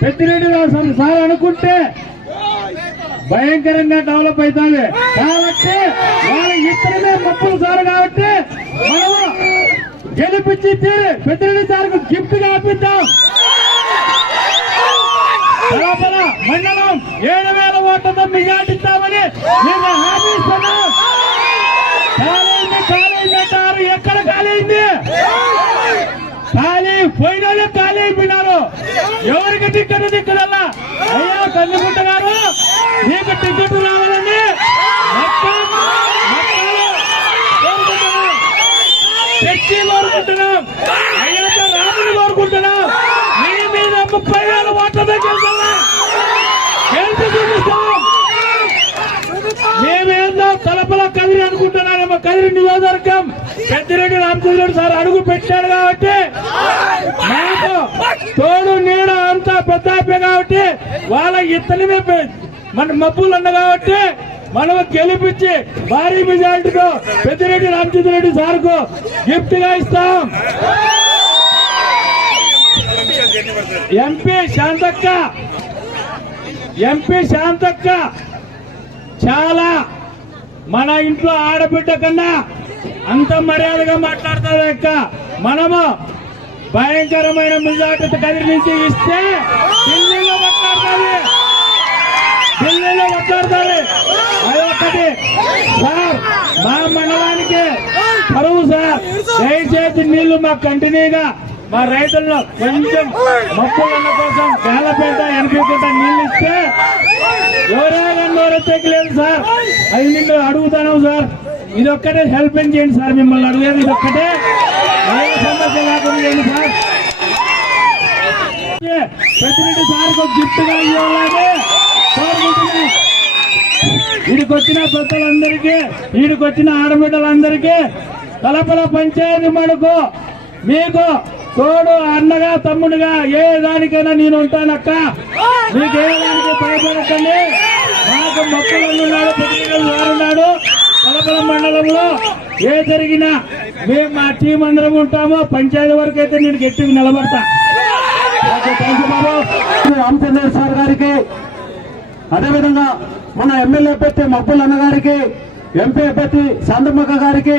పెద్దిరెడ్డి రావు sir అనుకుంటే భయంకరంగా develop అవుతుంది కాబట్టి వాళ్ళ ఇద్దరమే మప్పులు సార్ కాబట్టి మనము గెలిపించి పెద్దిరెడ్డి సార్కు గిఫ్ట్గా అప్పిద్దాం మండలం ఏడు వేల ఓట్లతో మిగాటిస్తామని నేను హామీ ఇస్తున్నాం టికెట్ దిక్కుదల్లా అయ్యా కన్నుకుంట గారు మీకు టికెట్ రావాలండి. మొత్తం కోరుకుంటున్నాం. రాముని కోరుకుంటున్నాం. మీ మీద ముప్పై వేల ఓట్లతో గెలుస్తాం గెలిచి చూపిస్తాం? మేమేందో తలపల కదిరి అనుకుంటున్నాము కదిరి నియోజకవర్గం. పెద్దిరెడ్డి రామచంద్రుడు సార్ అడుగు పెట్టాడు కాబట్టి మాకు వృద్ధాప్య కాబట్టి వాళ్ళ ఇత్తనమే మన మబ్బులు ఉన్న కాబట్టి మనం గెలిపించి భారీ మెజార్టీతో పెద్దిరెడ్డి రామచంద్రరెడ్డి సార్కు గిఫ్ట్గా ఇస్తాం. ఎంపీ శాంతక్క. ఎంపీ శాంతక్క. చాలా మన ఇంట్లో ఆడబిడ్డ కన్నా అంత మర్యాదగా మాట్లాడతారు అక్క. మనము భయంకరమైన మెజార్టీ కదిరి నుంచి ఇస్తే ఢిల్లీలో మాట్లాడుతుంది ఢిల్లీలో మాట్లాడుతుంది అదొకటి సార్ మా మండలానికి కరువు సార్. దయచేసి నీళ్ళు మా కంటిన్యూగా మా రైతుల్లో కొంచెం మొక్కలన్న కోసం వేలపేట ఎనభైపేట నీళ్ళు ఇస్తే ఎవరైనా నోరెత్తేకి లేదు సార్. అది నిన్ను అడుగుతాను సార్. ఇది ఒక్కటే హెల్ప్ చేయండి సార్ మిమ్మల్ని అడిగేది ఇది ఒక్కటే సమస్య లేకుండా చేయండి సార్ ప్రతినిధి సార్కు గిఫ్ట్ ఇవ్వాలని కోరుకుంటున్నాను వీడికి పెద్దలందరికీ ఈడికొచ్చిన ఆడబిడ్డలందరికీ తలపల పంచాయతీ మడుకు మీకు తోడు అన్నగా తమ్ముడుగా ఏ దానికైనా నేను ఉంటానక్క మీకు ఏ దానికి భయపడకండి నాకు మొక్కలు ఉన్నాడు ప్రతినిధులు వారున్నాడు తలపల మండలంలో ఏ జరిగినా మేము మా టీం అందరం ఉంటామో. పంచాయతీ వరకు అయితే నేను గట్టిగా నిలబడతా. రామచంద్ర సార్ గారికి అదేవిధంగా మన ఎమ్మెల్యే అభ్యర్థి మబ్బుల్ అన్న గారికి ఎంపీ అభ్యర్థి శాంతమ్మక్క గారికి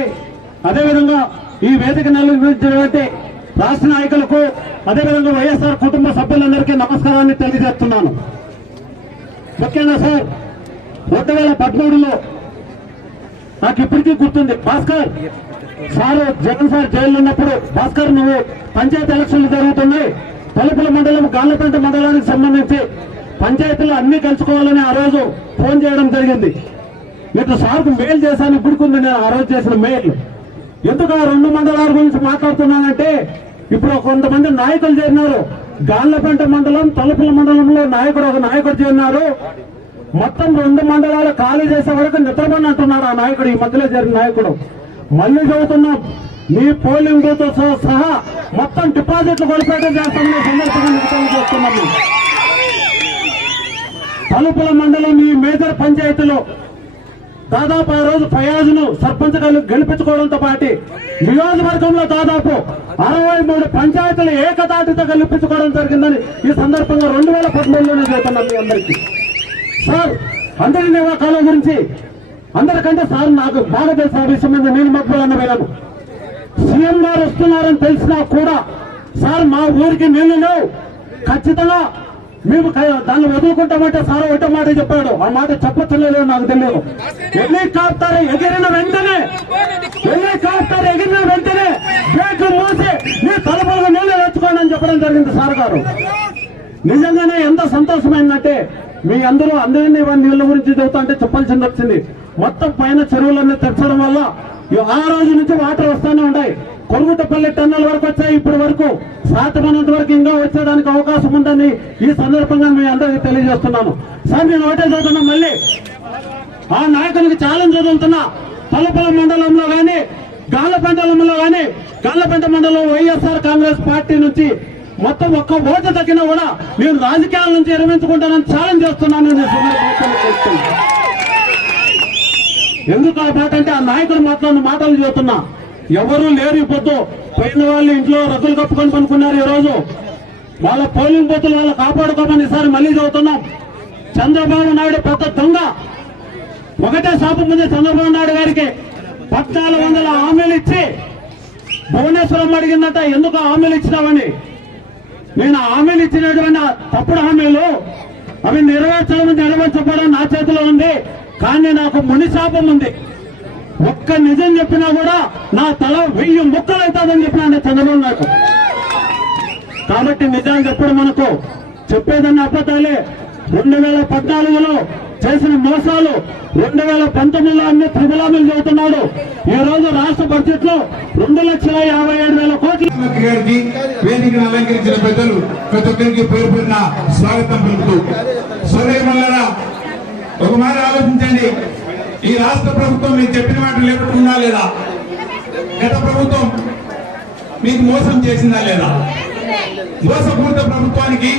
అదేవిధంగా ఈ వేదిక నిర్వహించినటువంటి రాష్ట్ర నాయకులకు అదేవిధంగా వైఎస్ఆర్ కుటుంబ సభ్యులందరికీ నమస్కారాన్ని తెలియజేస్తున్నాను. ముఖ్యంగా సార్ రెండు వేల పదమూడులో నాకు ఇప్పటికీ గుర్తుంది Bhaskar. Sir Jagan sir jail ఉన్నప్పుడు భాస్కర్ నువ్వు పంచాయతీ ఎలక్షన్లు జరుగుతున్నాయి. తలుపుల మండలం గాళ్ళపేట మండలానికి సంబంధించి పంచాయతీలు అన్ని కలుసుకోవాలని ఆ రోజు ఫోన్ చేయడం జరిగింది. ఇటు సార్కు మెయిల్ చేశాను ఇప్పుడుకుంది నేను ఆ రోజు చేసిన మెయిల్ ఎందుకు ఆ రెండు మండలాల గురించి మాట్లాడుతున్నానంటే ఇప్పుడు కొంతమంది నాయకులు చేరినారు. గాళ్ళపేట మండలం తలుపుల మండలంలో నాయకుడు ఒక నాయకుడు చేరినారు. మొత్తం రెండు మండలాలు ఖాళీ చేసే వరకు నిద్రమని అంటున్నారు ఆ నాయకుడు ఈ మధ్యలో జరిగిన నాయకుడు. మళ్ళీ చదువుతున్నాం. మీ పోలింగ్ బూత్ సహా మొత్తం డిపాజిట్లు కొలిపేట చేస్తామని సందర్భంగా తలుపుల మండలం ఈ మేజర్ పంచాయతీలో దాదాపు ఆ రోజు ఫయాజ్ను సర్పంచ్ గెలిపించుకోవడంతో పాటు నియోజకవర్గంలో దాదాపు అరవై మూడు పంచాయతీలు ఏకదాటితో గెలిపించుకోవడం జరిగిందని ఈ సందర్భంగా రెండు వేల పదమూడులోనే చేస్తున్నాం మీ అందరికీ. సార్ అందరి నివాకాల గురించి అందరికంటే సార్ నాకు బాగా తెలుసు ఆ విషయం మీద నేను మక్కువ అన్న వెళ్ళను సీఎం గారు వస్తున్నారని తెలిసినా కూడా సార్ మా ఊరికి నీళ్ళు లేవు. ఖచ్చితంగా మేము దాన్ని వదులుకుంటామంటే సార్ ఒకటే మాట చెప్పాడు. ఆ మాట చెప్పలేదు నాకు తెలియదు. హెలికాప్టర్ ఎగిరిన వెంటనే హెలికాప్టర్ ఎగిరిన వెంటనే గేట్లు మూసి మీ తలుపులకు నీళ్ళు తెచ్చుకోండి అని చెప్పడం జరిగింది సార్ గారు. నిజంగానే ఎంత సంతోషమైందంటే మీ అందరూ అందరినీ ఇవన్నీ నీళ్ళ గురించి చెబుతుంటే చెప్పాల్సింది వచ్చింది. మొత్తం పైన చెరువులన్నీ తెచ్చడం వల్ల ఆ రోజు నుంచి వాటర్ వస్తూనే ఉన్నాయి. కొరుగుటపల్లి టన్నుల వరకు వచ్చాయి ఇప్పటి వరకు. సాధ్యమైనంత వరకు ఇంకా వచ్చేదానికి అవకాశం ఉందని ఈ సందర్భంగా మీ అందరికీ తెలియజేస్తున్నాను. సార్ నేను ఒకటే చదువుతున్నా మళ్ళీ ఆ నాయకునికి ఛాలెంజ్ చదువుతున్నా. తలపల మండలంలో గాని గాలపెంట మండలంలో గాని గాలపెంట మండలం వైఎస్ఆర్ కాంగ్రెస్ పార్టీ నుంచి మొత్తం ఒక్క ఓటు తగ్గినా కూడా నేను రాజకీయాల నుంచి విరమించుకుంటానని ఛాలెంజ్ చేస్తున్నాను నేను ఎందుకు ఆ మాట అంటే ఆ నాయకుడు మాట్లాడిన మాటలు చెబుతున్నా. ఎవరు లేరు ఇప్పుడు పోయిన వాళ్ళు ఇంట్లో రగ్గులు కప్పుకొని పనుకున్నారు ఈ రోజు వాళ్ళ పోలింగ్ బూతులు వాళ్ళు కాపాడుకోమని ఈసారి మళ్ళీ చదువుతున్నాం చంద్రబాబు నాయుడు పెద్ద దొంగ. ఒకటే శాపం ఉంది చంద్రబాబు నాయుడు గారికి. పద్నాలుగు వందల హామీలు ఇచ్చి భువనేశ్వరం అడిగిందట ఎందుకు హామీలు ఇచ్చినామని నేను హామీలు ఇచ్చినటువంటి తప్పుడు హామీలు అవి నెరవేర్చడం నెరవేర్చబడడం నా చేతిలో ఉంది. కానీ నాకు మునిశాపం ఉంది. ఒక్క నిజం చెప్పినా కూడా నా తల వెయ్యి ముక్కలు అవుతుందని చెప్పినా చంద్రబాబు నాకు కాబట్టి నిజాన్ని చెప్పడం మనకు చెప్పేదన్న అబద్ధాలే. రెండు వేల పద్నాలుగులో చేసిన మోసాలు రెండు వేల పంతొమ్మిదిలో అన్ని త్రిబులాములు చెబుతున్నాడు ఈ రోజు రాష్ట్ర బడ్జెట్లో రెండు లక్షల యాభై ఏడు వేల కోట్లు. ప్రతి ఒక్కరికి పేరు పేరున స్వాగతం పలుకుతూ. సోదరిమల్లారా ఒక మాట ఆలోచించండి. ఈ రాష్ట్ర ప్రభుత్వం మీకు చెప్పిన మాట లేకుండా లేదా? గత ప్రభుత్వం మీకు మోసం చేసిందా లేదా? మోసపూరిత ప్రభుత్వానికి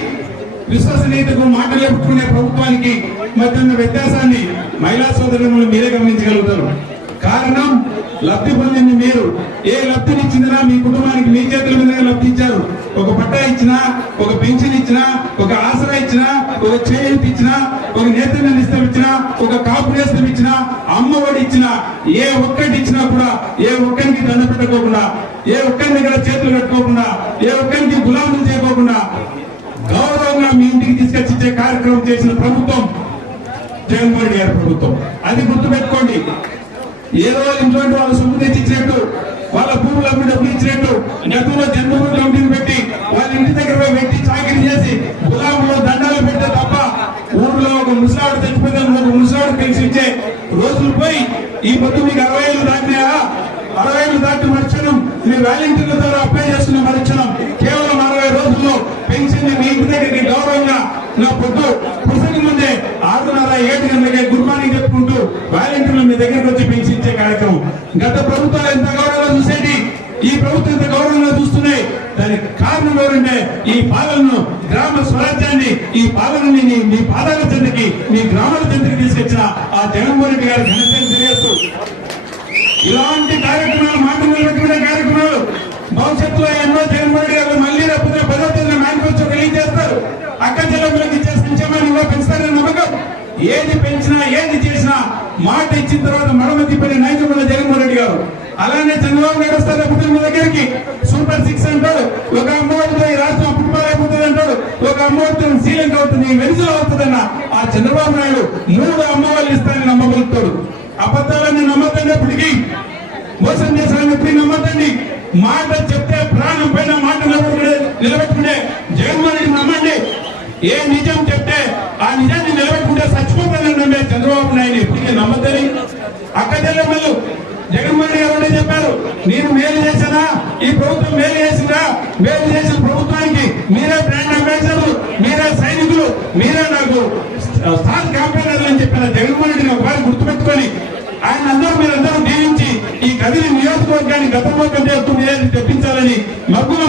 విశ్వసనీయతకు మాట లేపుకునే ప్రభుత్వానికి మధ్య ఉన్న వ్యత్యాసాన్ని మహిళా సోదరులను మీరే గమనించగలుగుతారు. కారణం లబ్ధి పొందింది మీరు. ఏ లబ్ధినిచ్చిందినా మీ కుటుంబానికి మీ చేతుల మీదనే లబ్ధి ఇచ్చారు. ఒక పట్టా ఇచ్చినా ఒక పెన్షన్ ఇచ్చినా ఒక ఆసరా ఇచ్చినా ఒక చేయూతి ఇచ్చినా ఒక నేతృత్వ నిస్తం ఇచ్చినా ఒక కాపు నేస్తం ఇచ్చినా అమ్మఒడి ఇచ్చినా ఏ ఒక్కటి ఇచ్చినా కూడా ఏ ఒక్కరికి దండ పెట్టుకోకుండా ఏ ఒక్కరి దగ్గర చేతులు కట్టుకోకుండా ఏ ఒక్కరికి గులాములు చేయకోకుండా గౌరవంగా మీ ఇంటికి తీసుకొచ్చి కార్యక్రమం చేసిన ప్రభుత్వం జగన్మోహన్ గారి ప్రభుత్వం. అది గుర్తుపెట్టుకోండి. ఏదో ఇంట్లో వాళ్ళ సొమ్ము తెచ్చి ఇచ్చినట్టు వాళ్ళ భూములు అమ్మి డబ్బులు ఇచ్చినట్టు గతంలో జన్మభూమి కమిటీలు పెట్టి వాళ్ళ ఇంటి దగ్గర పోయి పెట్టి చాకరీ చేసి గులాంలో దండాలు పెట్టే తప్ప ఊర్లో ఒక ముసలాడు చచ్చిపోతే ఒక ముసలాడు కలిసి ఇచ్చే రోజులు పోయి ఈ పొద్దు మీకు అరవై ఏళ్ళు దాటినాయా? అరవై ఏళ్ళు దాటి మరుక్షణం మీ వాలంటీర్ల ద్వారా వాలంటీర్లు మీ దగ్గరకు వచ్చి పెంచించే కార్యక్రమం. గత ప్రభుత్వాలు ఎంత గౌరవంగా చూసేది ఈ ప్రభుత్వం ఎంత గౌరవంగా చూస్తున్నాయి దానికి కారణం ఎవరంటే ఈ పాలనను గ్రామ స్వరాజ్యాన్ని ఈ పాలనని మీ పాదాల చెంతకి మీ గ్రామాల చెంతకి తీసుకొచ్చిన ఆ జగన్మోహన్ రెడ్డి గారి ఘనతను తెలియదు ఇలాంటి కార్యక్రమాలు మాట నిలబెట్టుకునే కార్యక్రమాలు భవిష్యత్తులో ఎన్నో జగన్మోహన్ రెడ్డి గారు మళ్ళీ రేపు పదో తేదీన మేనిఫెస్టో రిలీజ్ చేస్తారు. ఏది పెంచినా ఏది చేసినా మాట ఇచ్చిన తర్వాత మడమ తిప్పని నాయకుల జగన్మోహన్ రెడ్డి గారు. అలానే చంద్రబాబు నాయుడు వస్తారు రేపు దగ్గరికి. సూపర్ సిక్స్ అంటాడు. ఒక అమ్మవారితో ఈ రాష్ట్రం అప్పుడు అయిపోతుంది అంటాడు. ఒక అమ్మవారితో శ్రీలంక అవుతుంది వెనుజులా అవుతుందన్న ఆ చంద్రబాబు నాయుడు మూడు అమ్మవాళ్ళు ఇస్తారని నమ్మగలుగుతాడు అబద్ధాలని అప్పటికి. మోసం చేశారని ఎప్పుడు నమ్మకండి మాట చెప్తే ప్రాణం పైన మాట నిలబెట్టుకునే నిలబెట్టుకునే జగన్మోహన్ రెడ్డి నమ్మండి. ఏ నిజం చెప్తే ఆ నిజాన్ని నిలబెట్టుకుంటే చచ్చిపోతానని నమ్మే చంద్రబాబు నాయుడు ఎప్పటికీ నమ్మద్దని అక్క చెల్లెమ్మలు జగన్మోహన్ గారు ఒకటే చెప్పారు నేను మేలు చేశానా? ఈ ప్రభుత్వం మేలు చేసిందా? మేలు చేసిన ప్రభుత్వానికి మీరే బ్రాండ్ అంబాసిడర్లు మీరే సైనికులు మీరే నాకు స్టార్ క్యాంపెయినర్లు అని చెప్పిన జగన్మోహన్ రెడ్డిని ఒకసారి గుర్తుపెట్టుకొని ఆయన అందరూ మీరందరూ దీవించి ఈ కదిలి నియోజకవర్గాన్ని గతంలో కంటే ఎక్కువ నియోజకం తెప్పించాలని మగ్గుల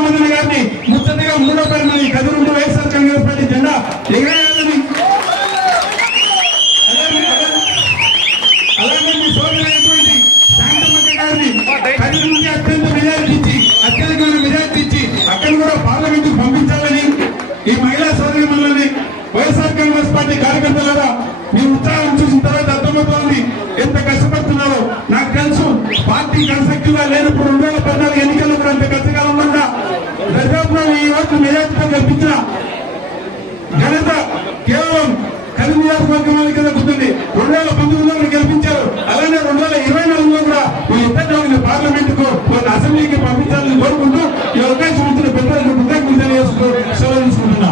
కార్యకర్తలారా మీ ఉత్సాహం చూసిన తర్వాత అర్థమైపోయింది ఎంత కష్టపడుతున్నారో? నాకు తెలుసు. పార్టీ కన్స్ట్రక్టివ్గా లేనప్పుడు రెండు వేల పద్నాలుగు ఎన్నికల్లో కూడా అంత కష్టంగా ఉందా? ప్రజాపురం ఈ వరకు నియోజకవర్గం కల్పించిన ఘనత కేవలం కలి నియోజకవర్గం కింద రెండు వేల పంతొమ్మిదిలో గెలిపించారు. అలానే రెండు వేల ఇరవై నాలుగులో కూడా మీ ఇద్దరు పార్లమెంట్కు కొన్ని అసెంబ్లీకి పంపించాలని కోరుకుంటూ ఈ అవకాశం ఇచ్చిన పెద్దలకు కృతజ్ఞతలు సెలవు తీసుకుంటున్నా.